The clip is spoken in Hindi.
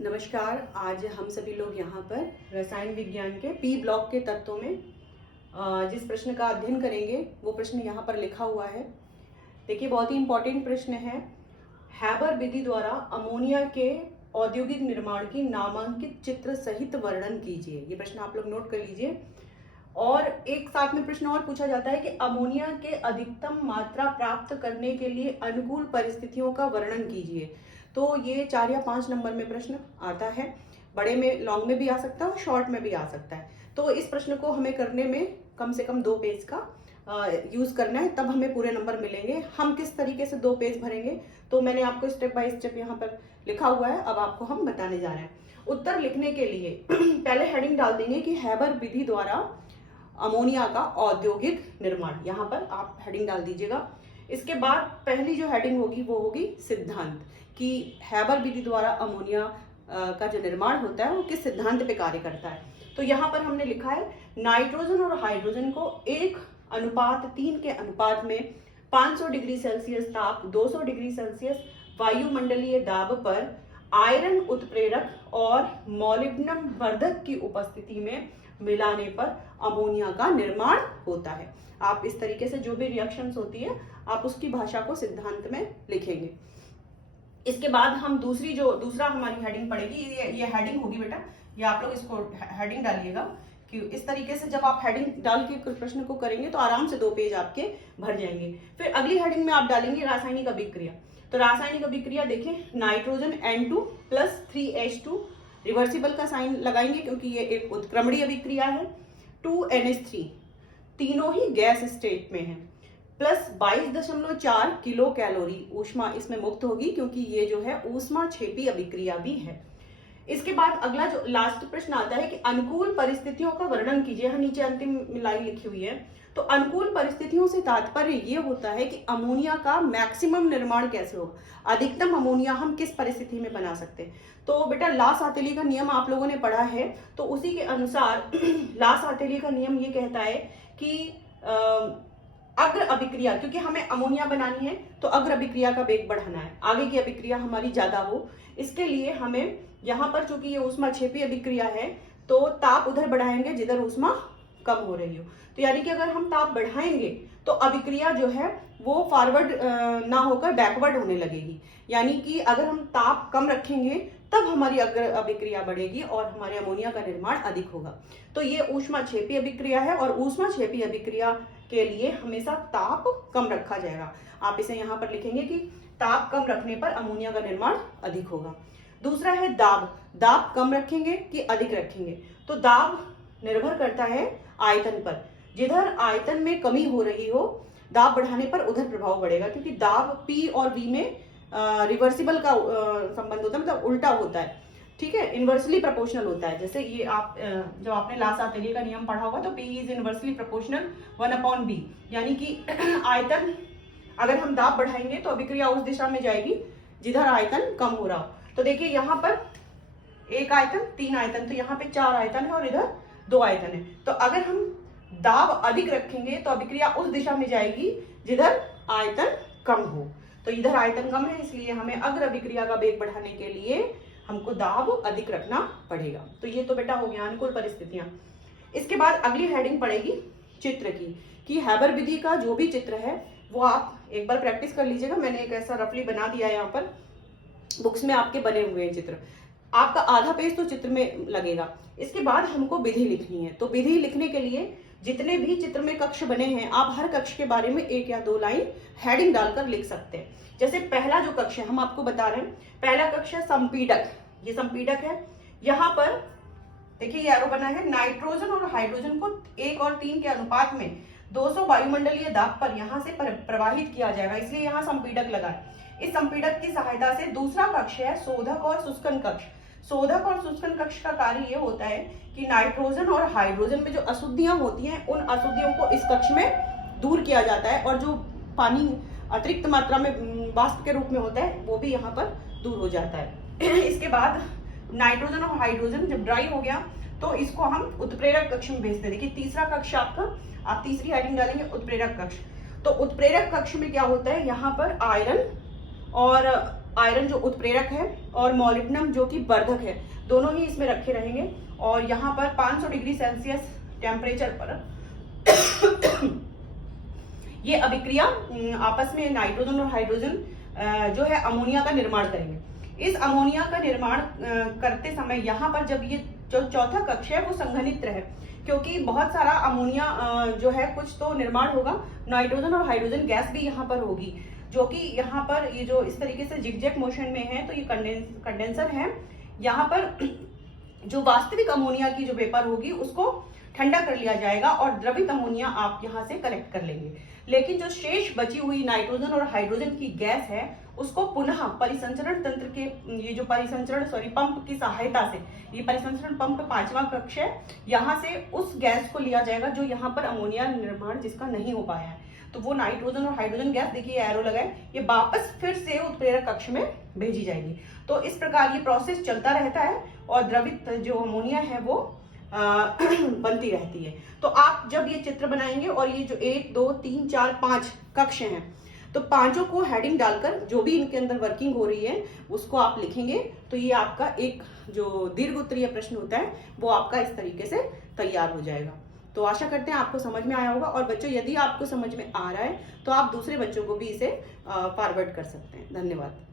नमस्कार। आज हम सभी लोग यहाँ पर रसायन विज्ञान के पी ब्लॉक के तत्वों में जिस प्रश्न का अध्ययन करेंगे वो प्रश्न यहाँ पर लिखा हुआ है। देखिए, बहुत ही इम्पोर्टेंट प्रश्न है। हैबर विधि द्वारा अमोनिया के औद्योगिक निर्माण की नामांकित चित्र सहित वर्णन कीजिए। ये प्रश्न आप लोग नोट कर लीजिए। और एक साथ में प्रश्न और पूछा जाता है कि अमोनिया के अधिकतम मात्रा प्राप्त करने के लिए अनुकूल परिस्थितियों का वर्णन कीजिए। तो ये 4 या 5 नंबर में प्रश्न आता है। बड़े में, लॉन्ग में भी आ सकता है और शॉर्ट में भी आ सकता है। तो इस प्रश्न को हमें करने में कम से कम 2 पेज का यूज करना है, तब हमें पूरे नंबर मिलेंगे। हम किस तरीके से 2 पेज भरेंगे तो मैंने आपको स्टेप बाय स्टेप यहाँ पर लिखा हुआ है। अब आपको हम बताने जा रहे हैं। उत्तर लिखने के लिए पहले हेडिंग डाल देंगे कि हैबर विधि द्वारा अमोनिया का औद्योगिक निर्माण। यहाँ पर आप हेडिंग डाल दीजिएगा। इसके बाद पहली जो हेडिंग होगी वो होगी सिद्धांत, कि हैबर विधि द्वारा अमोनिया का जो निर्माण होता है वो किस सिद्धांत पे कार्य करता है। तो यहाँ पर हमने लिखा है नाइट्रोजन और हाइड्रोजन को 1:3 के अनुपात में 500 डिग्री सेल्सियस ताप, 200 डिग्री सेल्सियस वायुमंडलीय दाब पर आयरन उत्प्रेरक और मॉलिब्डेनम वर्धक की उपस्थिति में मिलाने पर अमोनिया का निर्माण होता है। आप इस तरीके से जो भी रिएक्शंस होती है आप उसकी भाषा को सिद्धांत में लिखेंगे। इसके बाद हम दूसरा हमारी हेडिंग पड़ेगी। ये हेडिंग होगी बेटा, ये आप लोग इसको हेडिंग डालिएगा कि इस तरीके से जब आप हेडिंग डाल के प्रश्न को करेंगे तो आराम से 2 पेज आपके भर जाएंगे। फिर अगली हेडिंग में आप डालेंगे रासायनिक अभिक्रिया। तो रासायनिक अभिक्रिया देखें, नाइट्रोजन N2 + 3H2, रिवर्सिबल का साइन लगाएंगे क्योंकि ये एक उत्क्रमणीय अभिक्रिया है। 2NH3, तीनों ही गैस स्टेट में है, प्लस 22.4 किलो कैलोरी ऊष्मा इसमें मुक्त होगी क्योंकि ये जो है ऊष्माक्षेपी अभिक्रिया भी है। इसके बाद अगला जो लास्ट प्रश्न आता है कि अनुकूल परिस्थितियों का वर्णन कीजिए। यहाँ नीचे अंतिम लाइन लिखी हुई है। तो अनुकूल परिस्थितियों से तात्पर्य ये होता है कि अमोनिया का मैक्सिमम निर्माण कैसे होगा, अधिकतम अमोनिया हम किस परिस्थिति में बना सकते हैं। तो बेटा ला-सातेली का नियम आप लोगों ने पढ़ा है, तो उसी के अनुसार ला-सातेली का नियम ये कहता है कि अग्र अभिक्रिया, क्योंकि हमें अमोनिया बनानी है तो अग्र अभिक्रिया का वेग बढ़ाना है, आगे की अभिक्रिया हमारी ज्यादा हो। इसके लिए हमें यहाँ पर चूंकि ये ऊष्माक्षेपी अभिक्रिया है तो ताप उधर बढ़ाएंगे जिधर ऊष्मा कम हो रही हो। तो यानी कि अगर हम ताप बढ़ाएंगे तो अभिक्रिया जो है वो फॉरवर्ड ना होकर बैकवर्ड होने लगेगी। यानी कि अगर हम ताप कम रखेंगे तब हमारी अग्र अभिक्रिया बढ़ेगी और हमारे अमोनिया का निर्माण अधिक होगा। तो ये ऊष्माक्षेपी अभिक्रिया है और ऊष्माक्षेपी अभिक्रिया के लिए हमेशा ताप कम रखा जाएगा। आप इसे यहाँ पर लिखेंगे कि ताप कम रखने पर अमोनिया का निर्माण अधिक होगा। दूसरा है दाब, दाब कम रखेंगे कि अधिक रखेंगे। तो दाब निर्भर करता है आयतन पर। जिधर आयतन में कमी हो रही हो दाब बढ़ाने पर उधर प्रभाव बढ़ेगा, क्योंकि दाब P और V में रिवर्सिबल का संबंध होता है, मतलब उल्टा होता है। ठीक है, इनवर्सली प्रोपोर्शनल होता है। जैसे ये आप जब आपने ला-सातेली का नियम पढ़ा होगा तो P is inversely proportional 1/B, यानी कि आयतन अगर हम दाब बढ़ाएंगे तो अभिक्रिया उस दिशा में जाएगी जिधर आयतन कम हो रहा हो। तो देखिए यहाँ पर 1 आयतन 3 आयतन, तो यहाँ पे 4 आयतन है और इधर 2 आयतन है। तो अगर हम दाब अधिक रखेंगे तो अभिक्रिया उस दिशा में जाएगी जिधर आयतन कम हो। तो इधर आयतन कम है, इसलिए हमें अग्र अभिक्रिया का वेग बढ़ाने के लिए हमको दाब अधिक रखना पड़ेगा। तो ये तो बेटा हो गया अनुकूल परिस्थितियां। इसके बाद अगली हेडिंग पड़ेगी चित्र की, कि हैबर विधि का जो भी चित्र है वो आप एक बार प्रैक्टिस कर लीजिएगा। मैंने एक ऐसा रफली बना दिया है, यहाँ पर बुक्स में आपके बने हुए हैं चित्र। आपका आधा पेज तो चित्र में लगेगा। इसके बाद हमको विधि लिखनी है। तो विधि लिखने के लिए जितने भी चित्र में कक्ष बने हैं आप हर कक्ष के बारे में 1 या 2 लाइन हेडिंग डालकर लिख सकते हैं। जैसे पहला जो कक्ष है हम आपको बता रहे हैं, पहला कक्ष है संपीडक। ये संपीडक है। यहाँ पर देखिए ये एरो बना है। नाइट्रोजन और हाइड्रोजन को 1 और 3 के अनुपात में 200 वायुमंडलीय दाब पर यहाँ से प्रवाहित किया जाएगा, इसलिए यहाँ संपीडक लगा है। इस संपीडक की सहायता से दूसरा कक्ष है शोधक और शुष्कन कक्ष। शोधक और शुष्कन कक्ष का कार्य ये होता है कि नाइट्रोजन और हाइड्रोजन में जो अशुद्धियां होती हैं उन अशुद्धियों को इस कक्ष में दूर किया जाता है, और जो पानी अतिरिक्त मात्रा में वाष्प के रूप में होता है वो भी यहाँ पर दूर हो जाता है। इसके बाद नाइट्रोजन और हाइड्रोजन जब ड्राई हो गया तो इसको हम उत्प्रेरक कक्ष में भेजते हैं। देखिए तीसरा कक्ष आपका, आप तीसरी हेडिंग डालेंगे उत्प्रेरक कक्ष। तो उत्प्रेरक कक्ष में क्या होता है, यहाँ पर आयरन और आयरन जो उत्प्रेरक है और मॉलिब्डेनम जो कि वर्धक है, दोनों ही इसमें रखे रहेंगे। और यहाँ पर 500 डिग्री सेल्सियस टेम्परेचर पर ये अभिक्रिया आपस में नाइट्रोजन और हाइड्रोजन जो है अमोनिया का निर्माण करेंगे। इस अमोनिया का निर्माण करते समय यहाँ पर जब ये जो चौथा कक्ष है वो संघनित्र है, क्योंकि बहुत सारा अमोनिया जो है कुछ तो निर्माण होगा, नाइट्रोजन और हाइड्रोजन गैस भी यहाँ पर होगी, जो कि यहाँ पर ये जो इस तरीके से जिगजैग मोशन में है, तो ये कंडेंसर है। यहाँ पर जो वास्तविक अमोनिया की जो वेपर होगी उसको ठंडा कर लिया जाएगा और द्रवित अमोनिया आप यहाँ से कलेक्ट कर लेंगे। लेकिन जो शेष बची हुई नाइट्रोजन और हाइड्रोजन की गैस है उसको पुनः परिसंचरण तंत्र के ये जो पंप की सहायता से, ये परिसंचरण पंप 5वां कक्ष है, यहाँ से उस गैस को लिया जाएगा जो यहाँ पर अमोनिया निर्माण जिसका नहीं हो पाया है, तो वो नाइट्रोजन और हाइड्रोजन गैस, देखिए एरो लगा है, ये वापस फिर से उत्प्रेरक कक्ष में भेजी जाएगी। तो इस प्रकार ये प्रोसेस चलता रहता है और द्रवित जो अमोनिया है वो बनती रहती है। तो आप जब ये चित्र बनाएंगे और ये जो 1 2 3 4 5 कक्ष हैं, तो पांचों को हेडिंग डालकर जो भी इनके अंदर वर्किंग हो रही है उसको आप लिखेंगे, तो ये आपका एक जो दीर्घ उत्तरीय प्रश्न होता है वो आपका इस तरीके से तैयार हो जाएगा। तो आशा करते हैं आपको समझ में आया होगा। और बच्चों, यदि आपको समझ में आ रहा है तो आप दूसरे बच्चों को भी इसे फॉरवर्ड कर सकते हैं। धन्यवाद।